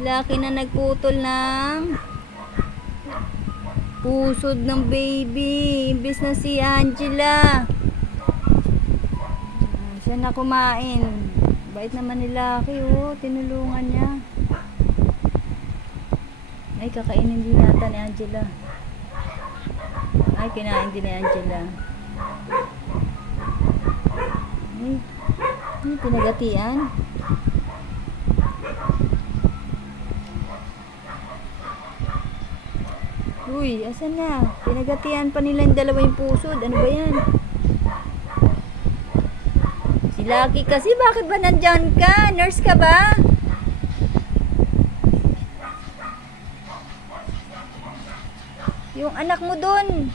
Lucky na nagputol ng pusod ng baby. Imbis na si Angela. Siya na kumain. Bait naman ni Lucky, oh. Tinulungan niya. Ay, kakainin din yata ni Angela. Ay, kinain din ni Angela. Ay, pinagatian. Uy, asan na? Pinagatian pa nila yung dalawa yung pusod. Ano ba yan? Si Lucky kasi, bakit ba nandyan ka? Nurse ka ba? Yung anak mo dun.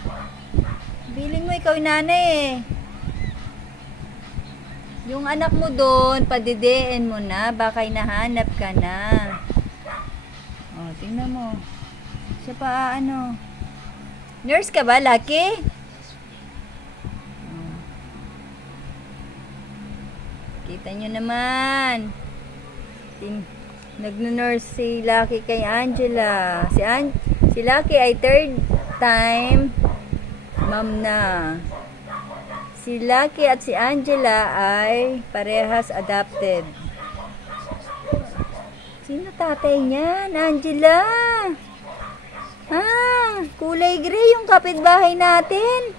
Biling mo ikaw yung nanay eh. Yung anak mo dun, padidein mo na. Baka hinahanap ka na. O, tingnan mo. Siya pa ano. Nurse ka ba, Lucky? Kita nyo naman. Nag-nurse si Lucky kay Angela. Si Lucky ay third time mom na. Si Lucky at si Angela ay parehas adopted. Sino tatay niyan? Angela! Kulay gray yung kapitbahay natin.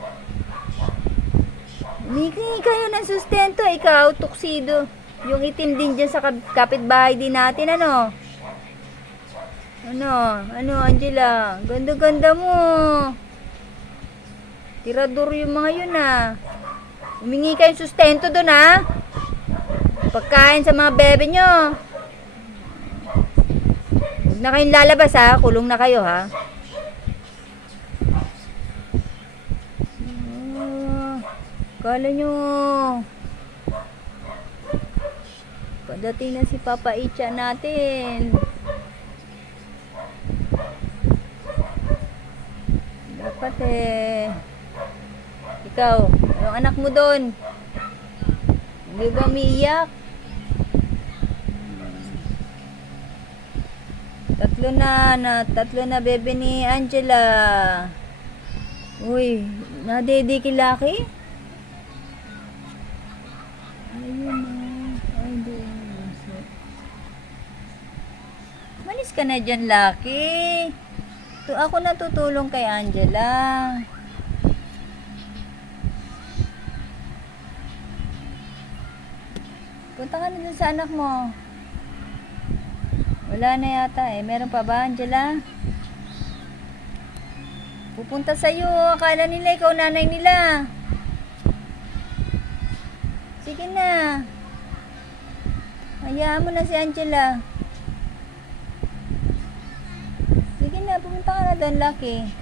Humingi kayo ng sustento. Ikaw, tuksido. Yung itim din dyan sa kapitbahay din natin, ano? Ano, Angela? Ganda-ganda mo. Tirador yung mga yun, Humingi kayong sustento doon, Pagkain sa mga bebe nyo. Huwag na kayong lalabas, Kulong na kayo, Kala nyo. Padating na si Papa Icha natin. Dapat ikaw, anong anak mo doon? Hindi ba umiiyak? Tatlo na bebe ni Angela. Uy, nadede kay Lucky? Ayun ay doon. Malis ka na dyan, Lucky. Ako natutulong kay Angela. Punta ka na dun sa anak mo. Wala na yata Meron pa ba, Angela? Pupunta sa'yo. Akala nila ikaw nanay nila. Sige na. Hayaan mo na si Angela. Sige na, pumunta ka na doon, Lucky.